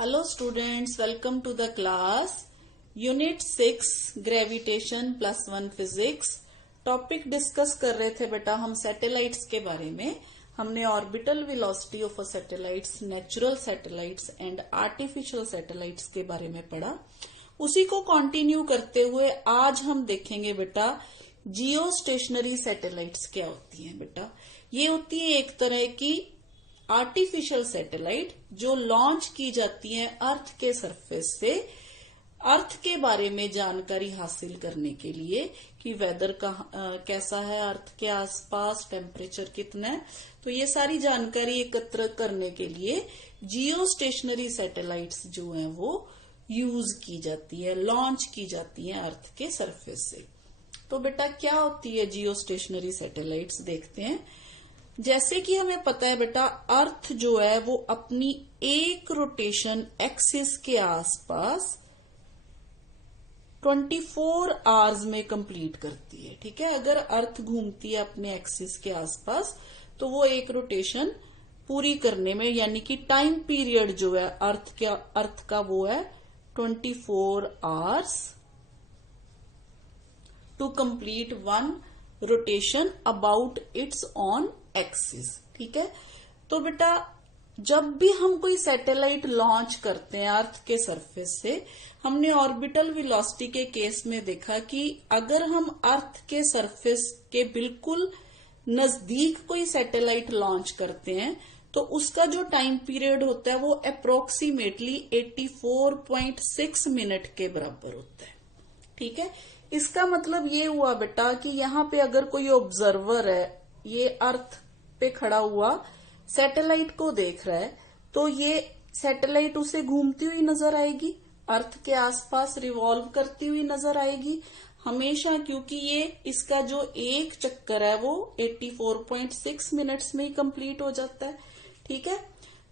Hello students, welcome to the class. Unit 6 Gravitation plus 1 Physics. Topic discuss कर रहे थे बेटा हम सैटेलाइट्स के बारे में. हमने orbital velocity of satellites, natural satellites and artificial satellites के बारे में पढ़ा. उसी को कंटिन्यू करते हुए आज हम देखेंगे बेटा जियो स्टेशनरी सैटेलाइट्स क्या होती हैं. बेटा ये होती है एक तरह की आर्टिफिशियल सैटेलाइट जो लॉन्च की जाती हैं अर्थ के सरफेस से, अर्थ के बारे में जानकारी हासिल करने के लिए कि वेदर का कैसा है अर्थ के आसपास, टेम्परेचर कितना है. तो ये सारी जानकारी एकत्र करने के लिए जियो स्टेशनरी सैटेलाइट्स जो हैं वो यूज की जाती है, लॉन्च की जाती हैं अर्थ के सरफेस से. तो बेटा क्या होती है जियो स्टेशनरी सैटेलाइट्स देखते हैं. जैसे कि हमें पता है बेटा अर्थ जो है वो अपनी एक रोटेशन एक्सिस के आसपास 24 आवर्स में कंप्लीट करती है. ठीक है, अगर अर्थ घूमती है अपने एक्सिस के आसपास तो वो एक रोटेशन पूरी करने में यानी कि टाइम पीरियड जो है अर्थ का वो है 24 hours to complete one rotation about its own axis. ठीक है, तो बेटा जब भी हम कोई सैटेलाइट लॉन्च करते हैं अर्थ के सरफेस से, हमने ऑर्बिटल वेलोसिटी के केस में देखा कि अगर हम अर्थ के सरफेस के बिल्कुल नजदीक कोई सैटेलाइट लॉन्च करते हैं तो उसका जो टाइम पीरियड होता है वो अप्रोक्सीमेटली 84.6 मिनट के बराबर होता है. ठीक है, इसका मतलब ये हुआ बेटा कि यहाँ पे अगर कोई ऑब्जर्वर है, ये अर्थ पे खड़ा हुआ सैटेलाइट को देख रहा है तो ये सैटेलाइट उसे घूमती हुई नजर आएगी, अर्थ के आसपास रिवॉल्व करती हुई नजर आएगी हमेशा, क्योंकि ये इसका जो एक चक्कर है वो 84.6 मिनट्स में ही कंप्लीट हो जाता है. ठीक है,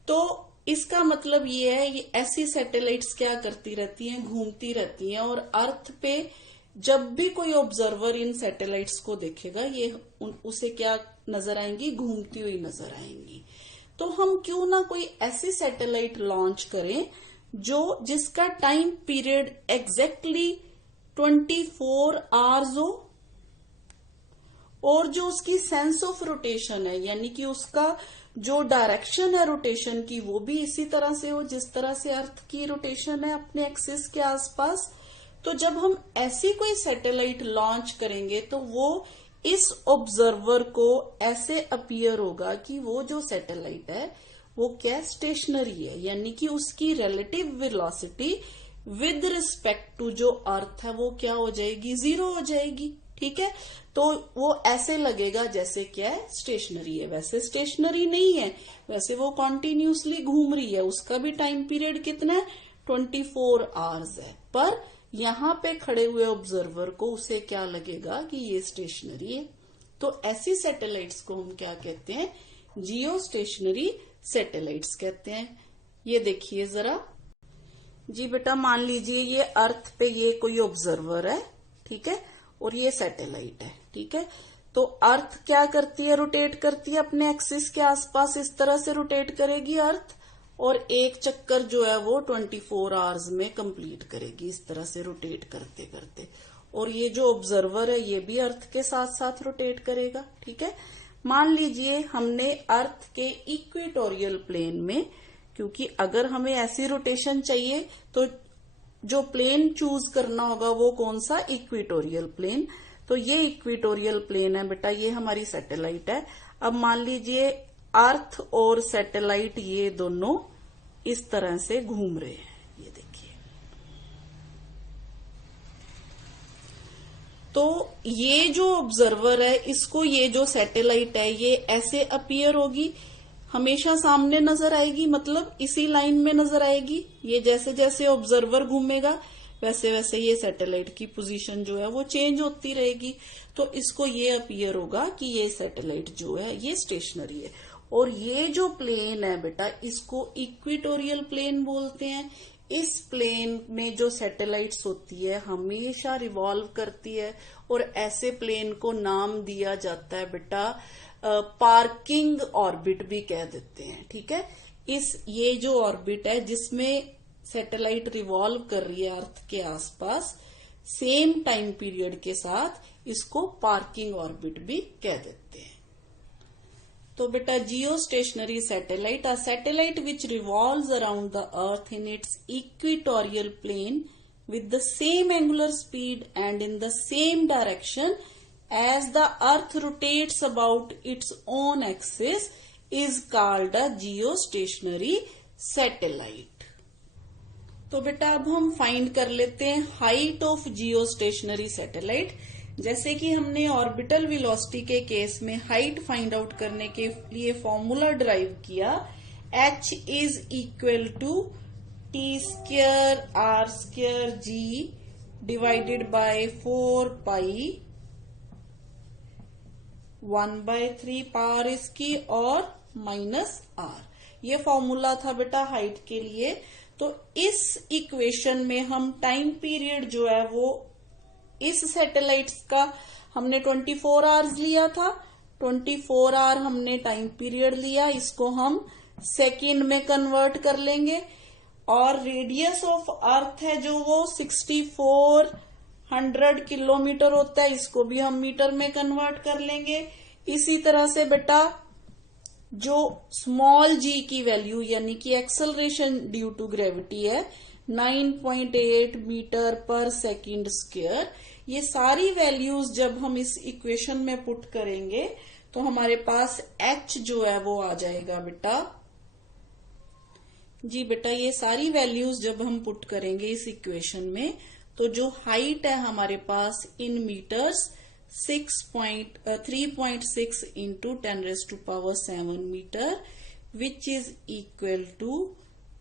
तो इसका मतलब ये है ये ऐसी सैटेलाइट्स क्या करती रहती हैं, घूमती रहती हैं और अर्थ पे जब भी कोई ऑब्जर्वर इन सैटेलाइट्स को देखेगा ये उसे क्या नजर आएंगी, घूमती हुई नजर आएंगी. तो हम क्यों ना कोई ऐसी सैटेलाइट लॉन्च करें जिसका टाइम पीरियड एग्जैक्टली 24 आवर्स हो और जो उसकी सेंस ऑफ रोटेशन है यानी कि उसका जो डायरेक्शन है रोटेशन की वो भी इसी तरह से हो जिस तरह से अर्थ की रोटेशन है अपने एक्सिस के आसपास. तो जब हम ऐसी कोई सैटेलाइट लॉन्च करेंगे तो वो इस ऑब्जर्वर को ऐसे अपीयर होगा कि वो जो सैटेलाइट है वो क्या स्टेशनरी है, यानी कि उसकी relative velocity with respect to जो अर्थ है वो क्या हो जाएगी, जीरो हो जाएगी. ठीक है, तो वो ऐसे लगेगा जैसे क्या है, स्टेशनरी है. वैसे स्टेशनरी नहीं है, वैसे वो कॉन्टिन्यूसली घूम रही है, उसका भी टाइम पीरियड कितना है 24 आवर्स है, पर यहां पे खड़े हुए ऑब्जर्वर को उसे क्या लगेगा कि ये स्टेशनरी है. तो ऐसी सैटेलाइट्स को हम क्या कहते हैं, जियो स्टेशनरी सैटेलाइट्स कहते हैं. ये देखिए जरा जी बेटा, मान लीजिए ये अर्थ पे ये कोई ऑब्जर्वर है, ठीक है, और ये सैटेलाइट है. ठीक है, तो अर्थ क्या करती है, रोटेट करती है अपने एक्सिस के आसपास, इस तरह से रोटेट करेगी अर्थ और एक चक्कर जो है वो 24 आवर्स में कंप्लीट करेगी इस तरह से रोटेट करते करते. और ये जो ऑब्जर्वर है ये भी अर्थ के साथ साथ रोटेट करेगा. ठीक है, मान लीजिए हमने अर्थ के इक्वेटोरियल प्लेन में, क्योंकि अगर हमें ऐसी रोटेशन चाहिए तो जो प्लेन चूज करना होगा वो कौन सा, इक्वेटोरियल प्लेन. तो ये इक्वेटोरियल प्लेन है बेटा, ये हमारी सैटेलाइट है. अब मान लीजिए अर्थ और सैटेलाइट ये दोनों इस तरह से घूम रहे हैं, ये देखिए. तो ये जो ऑब्जर्वर है इसको ये जो सैटेलाइट है ये ऐसे अपीयर होगी, हमेशा सामने नजर आएगी, मतलब इसी लाइन में नजर आएगी. ये जैसे जैसे ऑब्जर्वर घूमेगा वैसे वैसे ये सैटेलाइट की पोजीशन जो है वो चेंज होती रहेगी. तो इसको ये अपीयर होगा कि ये सैटेलाइट जो है ये स्टेशनरी है. और ये जो प्लेन है बेटा इसको इक्वेटोरियल प्लेन बोलते हैं. इस प्लेन में जो सैटेलाइट्स होती है हमेशा रिवॉल्व करती है और ऐसे प्लेन को नाम दिया जाता है बेटा पार्किंग ऑर्बिट भी कह देते हैं. ठीक है, ये जो ऑर्बिट है जिसमें सैटेलाइट रिवॉल्व कर रही है अर्थ के आसपास सेम टाइम पीरियड के साथ, इसको पार्किंग ऑर्बिट भी कह देते हैं। तो बेटा जियो stationery satellite, a satellite which revolves around the earth in its equatorial plane with the same angular speed and in the same direction as the earth rotates about its own axis is called a geostationary satellite। तो बेटा अब हम find कर लेते हैं height of geostationary satellite. जैसे कि हमने ऑर्बिटल वेलोसिटी के केस में हाइट फाइंड आउट करने के लिए फॉर्मूला डिराइव किया, h is equal to T square R square G divided by 4 pi 1/3 power इसकी और माइनस R। ये फॉर्मूला था बेटा हाइट के लिए। तो इस इक्वेशन में हम टाइम पीरियड जो है वो इस सैटेलाइट्स का हमने 24 आवर्स लिया था, 24 आवर हमने टाइम पीरियड लिया, इसको हम सेकेंड में कन्वर्ट कर लेंगे। और रेडियस ऑफ अर्थ है जो वो 6400 किलोमीटर होता है, इसको भी हम मीटर में कन्वर्ट कर लेंगे। इसी तरह से बेटा जो स्मॉल जी की वैल्यू यानी कि एक्सेलरेशन ड्यू टू ग्रेविटी है 9.8 मीटर पर सेकेंड स्क्वायर, ये सारी वैल्यूज जब हम इस इक्वेशन में पुट करेंगे तो हमारे पास h जो है वो आ जाएगा बेटा। जी बेटा ये सारी वैल्यूज जब हम पुट करेंगे इस इक्वेशन में तो जो हाइट है हमारे पास in metres 3.6 into 10⁻⁷ metre which is equal to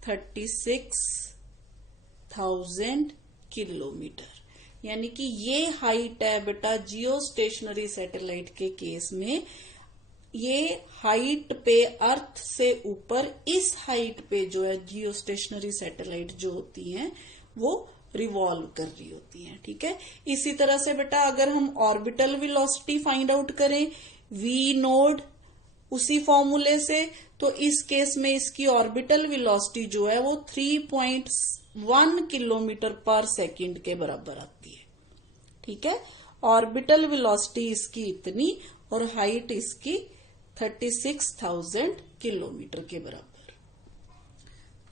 36,000 kilometre. यानी कि ये हाइट है बेटा जियो स्टेशनरी सैटेलाइट के केस में। ये हाइट पे अर्थ से ऊपर इस हाइट पे जो है जियो स्टेशनरी सैटेलाइट जो होती हैं वो रिवॉल्व कर रही होती हैं। ठीक है, इसी तरह से बेटा अगर हम ऑर्बिटल वेलोसिटी फाइंड आउट करें वी नोड उसी फॉर्मूले से, तो इस केस में इसकी ऑर्बिटल वेलोसिटी जो है वो 3.1 किलोमीटर पर सेकेंड के बराबर आती है। ठीक है, ऑर्बिटल वेलोसिटी इसकी इतनी और हाइट इसकी 36,000 किलोमीटर के बराबर।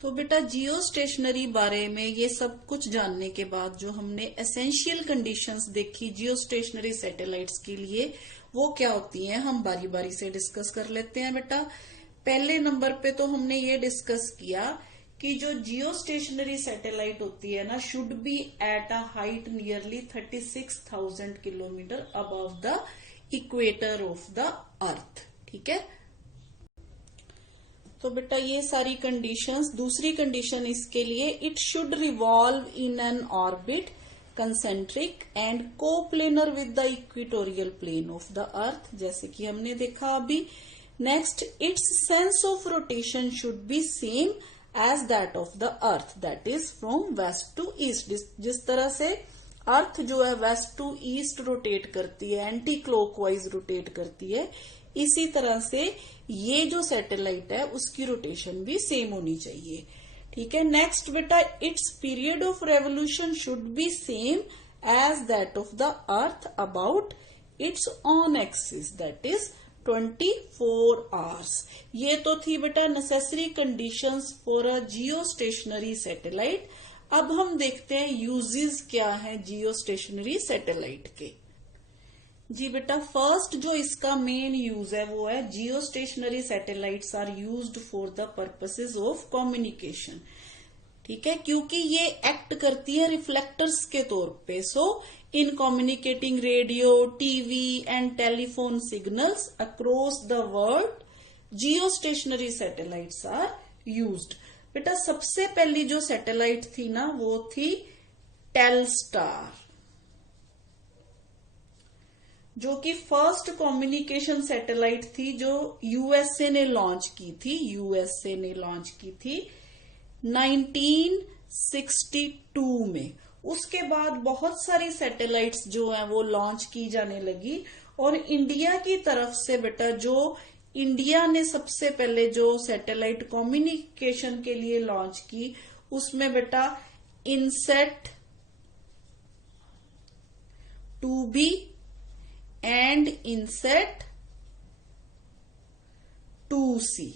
तो बेटा जियो स्टेशनरी बारे में ये सब कुछ जानने के बाद जो हमने एसेंशियल कंडीशंस देखी जियो स्टेशनरी सैटेलाइट्स के लिए वो क्या होती हैं, हम बारी बारी से डिस्कस कर लेते हैं बेटा। पहले नंबर पे तो हमने ये डिस्कस किया कि जो जियो स्टेशनरी सैटेलाइट होती है ना should be at a height nearly 36,000 kilometre above the equator of the अर्थ। ठीक है, तो बेटा ये सारी कंडीशंस। दूसरी कंडीशन इसके लिए it should revolve in an orbit concentric and coplanar with the equatorial plane of the earth, जैसे कि हमने देखा अभी। Next, its sense of rotation should be same as that of the earth, that is from west to east. जिस तरह से अर्थ जो है वेस्ट टू ईस्ट रोटेट करती है, एंटी क्लॉकवाइज रोटेट करती है, इसी तरह से ये जो सैटेलाइट है उसकी रोटेशन भी सेम होनी चाहिए। ठीक है, नेक्स्ट बेटा its period of revolution should be same as that of the earth about its own axis, that is 24 hours. ये तो थी बेटा necessary conditions for a geo stationery satellite. अब हम देखते हैं यूजेस क्या है जियो स्टेशनरी सैटेलाइट के। जी बेटा फर्स्ट जो इसका मेन यूज है वो है geo stationary satellites are used for the purposes of communication. ठीक है, क्योंकि ये एक्ट करती है रिफ्लेक्टर्स के तौर पे। So in communicating radio TV and telephone signals across the world geo stationary satellites are used. बेटा सबसे पहली जो सैटेलाइट थी ना वो थी टेलस्टार, जो कि फर्स्ट कम्युनिकेशन सैटेलाइट थी जो यूएसए ने लॉन्च की थी। यूएसए ने लॉन्च की थी 1962 में। उसके बाद बहुत सारी सैटेलाइट्स जो हैं वो लॉन्च की जाने लगी और इंडिया की तरफ से बेटा जो इंडिया ने सबसे पहले जो सैटेलाइट कम्युनिकेशन के लिए लॉन्च की उसमें बेटा INSAT 2B and INSAT 2C,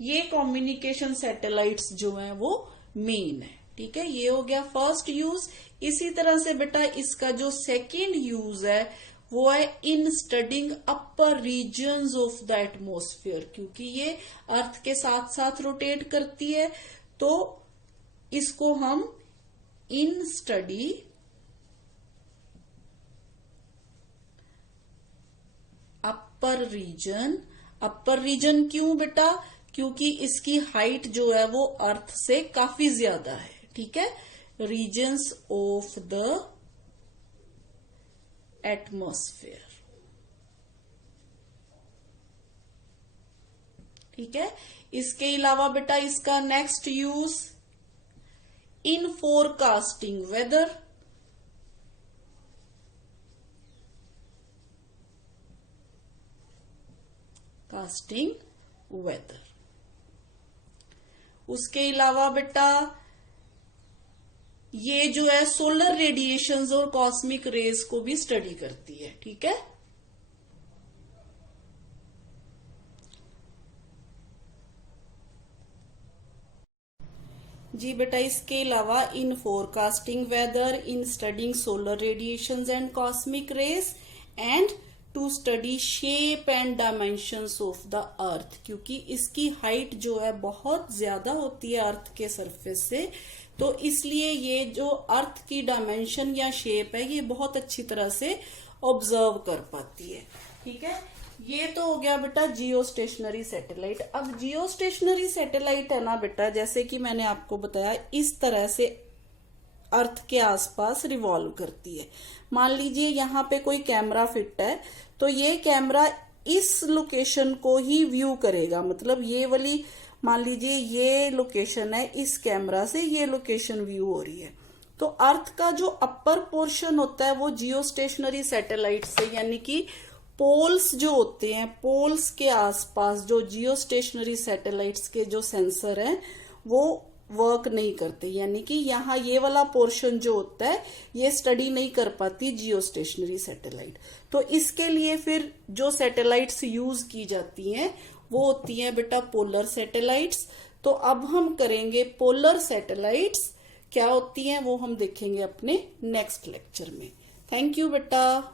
ये कम्युनिकेशन सैटेलाइट्स जो हैं वो मेन है। ठीक है, ये हो गया फर्स्ट यूज। इसी तरह से बेटा इसका जो सेकेंड यूज है वो है in studying upper regions of the atmosphere, क्योंकि ये अर्थ के साथ साथ रोटेट करती है, तो इसको हम इन स्टडी अपर रीजन क्यों बेटा? क्योंकि इसकी हाइट जो है वो अर्थ से काफी ज्यादा है। ठीक है, रीजन्स ऑफ द एटमॉस्फेयर। ठीक है, इसके अलावा बेटा इसका next use in forecasting weather, casting weather. उसके अलावा बेटा ये जो है सोलर रेडिएशंस और कॉस्मिक रेज को भी स्टडी करती है। ठीक है, जी बेटा इसके अलावा in forecasting weather, in studying solar radiations and cosmic rays and to study shape and dimensions of the earth, क्योंकि इसकी हाइट जो है बहुत ज्यादा होती है अर्थ के सरफेस से, तो इसलिए ये जो अर्थ की डायमेंशन या शेप है ये बहुत अच्छी तरह से ऑब्जर्व कर पाती है। ठीक है, ये तो हो गया बेटा जियो स्टेशनरी सैटेलाइट। अब जियो स्टेशनरी सैटेलाइट है ना बेटा, जैसे कि मैंने आपको बताया इस तरह से अर्थ के आसपास रिवॉल्व करती है। मान लीजिए यहाँ पे कोई कैमरा फिट है, तो ये कैमरा इस लोकेशन को ही व्यू करेगा, मतलब ये वाली मान लीजिए ये लोकेशन है, इस कैमरा से ये लोकेशन व्यू हो रही है। तो अर्थ का जो अपर पोर्शन होता है वो जियो स्टेशनरी सैटेलाइट से, यानी कि पोल्स जो होते हैं, पोल्स के आसपास जो जियो स्टेशनरी सैटेलाइट्स के जो सेंसर हैं वो वर्क नहीं करते, यानी कि यहाँ ये वाला पोर्शन जो होता है ये स्टडी नहीं कर पाती जियो स्टेशनरी सैटेलाइट। तो इसके लिए फिर जो सैटेलाइट्स यूज की जाती हैं वो होती हैं बेटा पोलर सैटेलाइट्स। तो अब हम करेंगे पोलर सैटेलाइट्स क्या होती हैं वो हम देखेंगे अपने नेक्स्ट लेक्चर में। थैंक यू बेटा।